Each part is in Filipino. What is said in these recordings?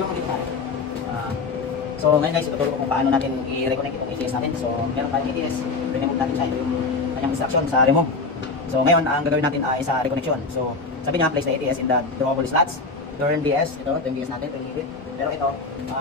yung ulit so ngayon guys, ituturo ko kung paano natin i-reconnect itong ATS natin. So meron tayong ATS, remove natin siya, yung kanyang instruction sa remove. So ngayon, ang gagawin natin ay sa reconnection. So sabi niya, place the ATS in the drawable slots. Turn DS, ito yung DS natin, turn inhibit. Pero ito,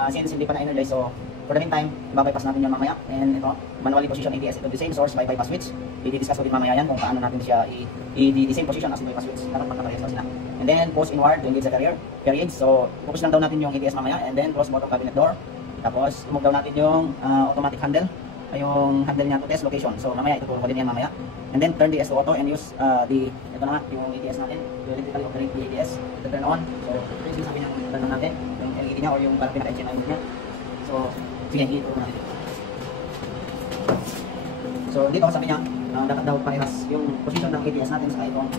since hindi pa na-energize, so for the meantime, babypass natin yan mamaya. And ito, manually position ATS into the same source by bypass switch. I-discuss ko din mamaya yan kung paano natin siya the same position as the bypass switch. Dapat magkaparehas sila. And then post inward to engage the carrier gauge. So focus lang daw natin yung ATS mamaya. And then close bottom cabinet door. Tapos tumog daw natin yung automatic handle, yung handle niya to test location. So mamaya ituturo ko din yan mamaya. And then turn the ATS to auto and use ito na nga yung ATS natin, to electrically operate the ATS to turn on. So ito yung sabi niya kung turn on natin, yung LED niya or yung parang pinaka-HMI niya. So sige, ituturo natin. So dito sabi niya, dapat daw parehas yung position ng ATS natin sa itong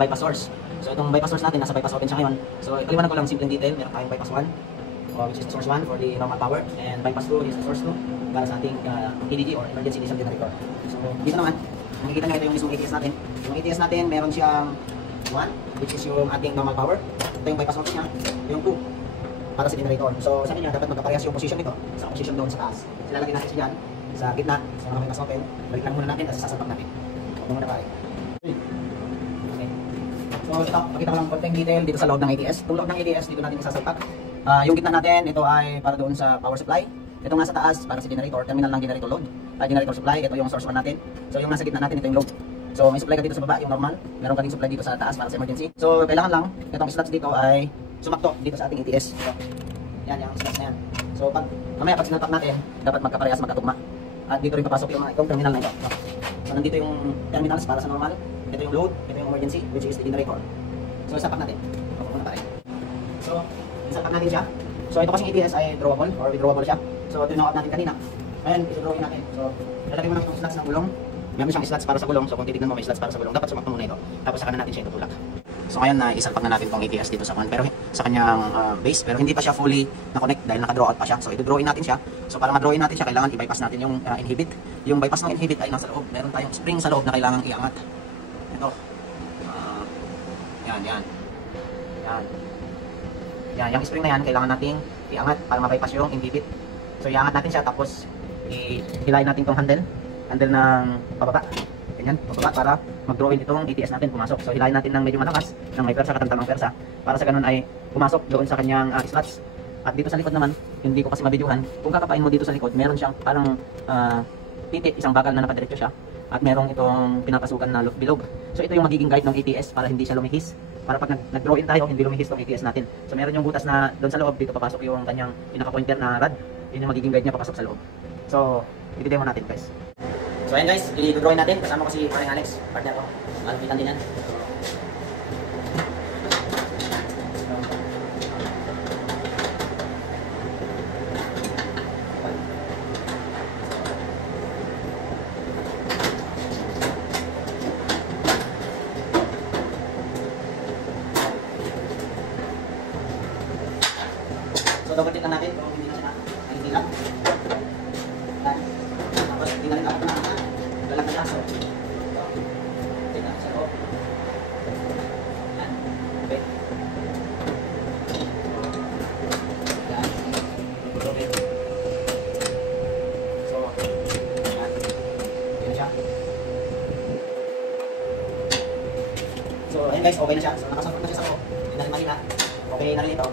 bypass source. So itong bypass source natin, nasa bypass open siya ngayon. So ipaliwanag ko lang simpleng detail. Meron tayong bypass 1, which is the source 1 for the normal power, and bypass 2 is the source 2 para sa ating EDG or emergency diesel generator. So dito naman, nakikita nyo ito yung mismong ATS natin. Yung ATS natin, meron siyang 1, which is yung ating normal power. Ito yung bypass natin niya, yung 2 para sa generator. So sabi niya, dapat magkaparehas yung position nito sa position doon sa taas. Silalagay natin siya dyan sa gitna, sa mga bypass open. Balik lang muna natin, tapos sasalpak natin. Huwag muna pare. Okay. So ito, pakita ko lang konting detail dito sa loob ng ATS. Itong loob ng ATS, dito natin isasalpak. Yung gitna natin, ito ay para doon sa power supply. Ito nga sa taas, para sa generator, terminal ng generator load. Generator supply, ito yung source 1 natin. So yung nasa gitna natin, ito yung load. So may supply ka dito sa baba, yung normal. Meron ka din supply dito sa taas para sa emergency. So kailangan lang, itong slots dito ay sumakto dito sa ating ATS. So, yan, yung slots na yan. So pag mamaya pag sinalpak natin, dapat magkaparehas, magkatugma. At dito rin papasok yung itong terminal na ito. So nandito yung terminals para sa normal. Ito yung load, ito yung emergency, which is the generator. So isapak natin. Ito muna tayo. So isapak natin siya. So ito kasing ATS ay drawable or withdrawable siya. So tinout natin kanina. Ngayon, i-drawin natin. So lalagay mo lang itong slots ng gulong. Meron siyang slots para sa gulong. So kung titignan mo, may slots para sa gulong. Dapat sumakto muna ito. Tapos saka na natin siya itutulak. So ngayon na isalpak na natin itong ATS dito sa kan, pero sa kanyang base, pero hindi pa siya fully na-connect dahil naka-draw out pa siya. So i-drawin natin siya. So para ma-drawin natin siya, kailangan i-bypass natin yung inhibit. Yung bypass ng inhibit ay nasa loob. Meron tayong spring sa loob na kailangan iangat. Ito. Yan. Yan, yung spring na yan, kailangan nating iangat para ma-bypass yung inhibit. So iangat natin siya, tapos hilahin natin itong handle ng pababa. Ganyan, pababa para mag-drawin itong ATS natin pumasok. So hilahin natin ng medyo malakas, ng may persa, katamtamang persa, para sa ganun ay pumasok doon sa kanyang slots. At dito sa likod naman, hindi ko kasi mabidyuhan, kung kakapain mo dito sa likod, meron siyang parang titik, isang bakal na nakadiretso siya, at merong itong pinapasukan na bilog. So ito yung magiging guide ng ATS para hindi siya lumihis. Para pag nag-draw in tayo, hindi lumihis itong ATS natin. So meron yung butas na doon sa loob, dito papasok yung kanyang pinaka-pointer na rod. Yun yung magiging guide niya papasok sa loob. So, i-demo natin guys. So ayan guys, i-drawin natin. Kasama ko si Paring Alex, partner ko. Malpitan din yan. So double check lang natin kung hindi na siya nakikita. Tapos tingnan natin ako na lalaki na aso. Tingnan sa loob. Yan. Okay. Yan. Okay. So, yan. Okay na siya. So, ayun guys, okay na siya. So, nakasakot na siya sa loob. Hindi na malina. Okay na rin ito.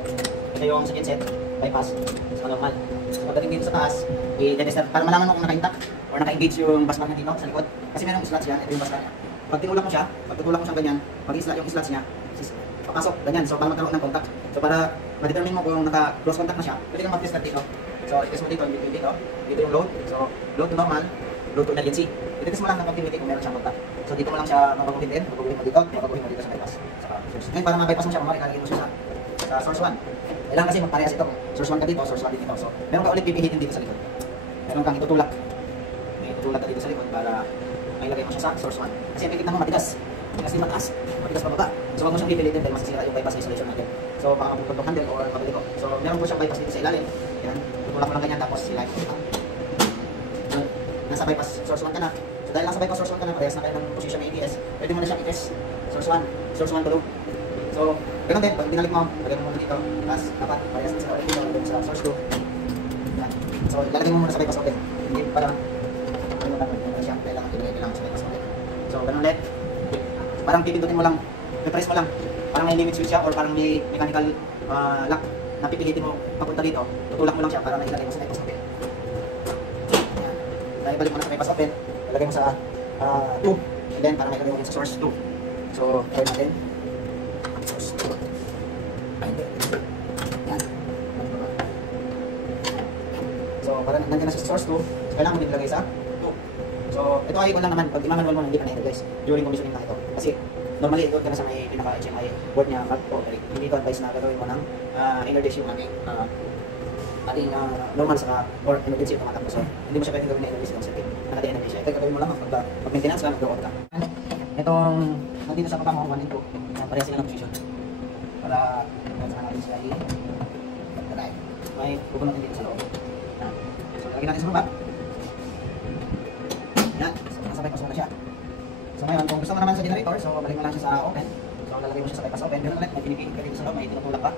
Ito yung sa genset, bypass, sa normal. So pagdating dito sa taas, i-tester para malaman mo kung naka-intact or naka-engage yung bus bar niya dito sa likod. Kasi merong slots yan, ito yung bus bar niya. Pag tinulak mo siya, ganyan, pag yung slots niya, papasok, ganyan. So para magkaroon ng contact. So para ma-determine mo kung naka-close contact na siya, pwede kang mag-test dito. So i-test mo dito, dito yung load. So load to normal, load to emergency. I-test mo lang ng continuity kung meron siyang contact. So dito mo lang siya mapaguhin din, mapaguhin mo dito sa bypass. Ngayon para ma-bypass mo siya, lalagyan mo siya sa source 1. Kailangan kasi magparehas ito. Source 1 ka dito, source 1 din dito. So, meron ka ulit pipihitin dito sa likod. Meron kang itutulak. May itutulak ka dito sa likod para mailagay mo siya sa source 1. Kasi yung tignan mo matigas. Matigas din mataas. Matigas pababa. So, huwag mo siyang pipilitin dahil masisira yung bypass isolation natin. So, baka mapupunta itong handle or mabili ko. So, meron po siyang bypass dito sa ilalim. Yan. Tutulak mo lang ganyan tapos ilalim mo. So, nasa bypass source 1 ka na. So, dahil nasa bypass source 1 ka na, parehas na kayo ng position ng ATS. Pwede mo na siyang i-test. Source 1. Source 1 to loop. So, ganun din, pag binalik mo, lagyan mo muna dito, tapos dapat parehas sa ulit dito, lagyan sa source 2. Yan. So, lalagay mo muna sa bypass open. Hindi pa lang, ano lang, siya, kailangan sa bypass open. So, ganun ulit. Parang pipindutin mo lang, i-press mo lang. Parang may limit switch siya or parang may mechanical lock na pipilitin mo papunta dito. Tutulak mo lang siya para nailagay mo sa bypass open. Yan. Dahil balik mo na sa bypass open, lalagay mo sa 2. And then, para may lagay mo rin sa source 2. So, try natin. Source 2. Yan. So, para nandiyan na sa source 2, so kailangan mo din ilagay sa 2. So, ito ay lang naman, pag i-manual mo, hindi pa na-ito guys, during commissioning na ito. Kasi, normally, ito ka na sa may pinaka-HMI board niya, hindi ito advice na gagawin mo ng energize yung ating normal sa or emergency automatic. So, hindi mo siya pwede gawin na energize yung circuit. Naka-energy siya. Ito gagawin mo lang pag maintenance ka, mag-load ka. Itong, nandito sa baba mo, 1 and 2, parehas sila ng position. Para, saan natin sila i-drive. May bubon natin dito sa loob. So, lagyan natin sa baba. Yan. So, nasa bypass na siya. So, ngayon, kung gusto mo naman sa generator, so, balik mo lang siya sa open. So, lalagay mo siya sa bypass open. Ganun ulit, may pinipili ka dito sa loob, may tinutulak pa.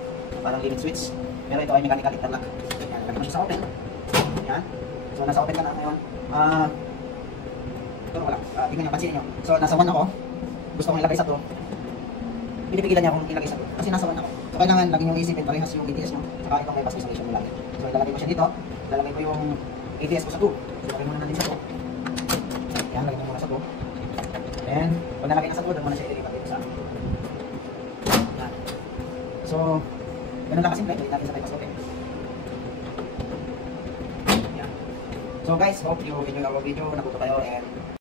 Parang limit switch. Pero ito ay mechanical interlock. Yan, lagay mo siya sa open. Yan. So, nasa open ka na ngayon. Ito wala. Tingnan nyo, pansinin nyo. So, nasa 1 ako. Gusto kong ilagay sa 2. Pinipigilan niya akong ilagay sa 2. Kasi nasa 1 ako. So, kailangan lagi nyo isipin parehas yung ATS nyo. Saka itong bypass isolation mo lagi. So, ilalagay mo siya dito. Ilalagay mo yung ATS ko sa 2. So, lagay mo na natin sa 2. Yan, lagay mo muna sa 2. Then, pag nalagay na sa 2, doon mo na siya ililipat dito sa yan. So, ganun lang kasimple. Pwede natin sa bypass open. Yan. So guys, hope you enjoy our video. Natuto kayo and